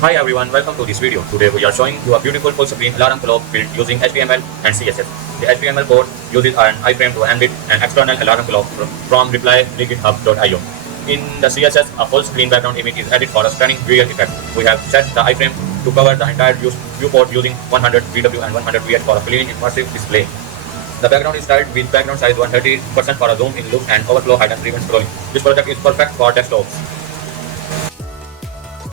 Hi everyone, welcome to this video. Today we are showing you a beautiful full screen alarm clock built using HTML and CSS. The HTML code uses an iframe to embed an external alarm clock from reply.github.io. In the CSS, a full screen background image is added for a stunning visual effect. We have set the iframe to cover the entire viewport using 100 VW and 100 VH for a clean immersive display. The background is styled with background size 130% for a zoom in look and overflow hide and prevent scrolling. This project is perfect for desktops.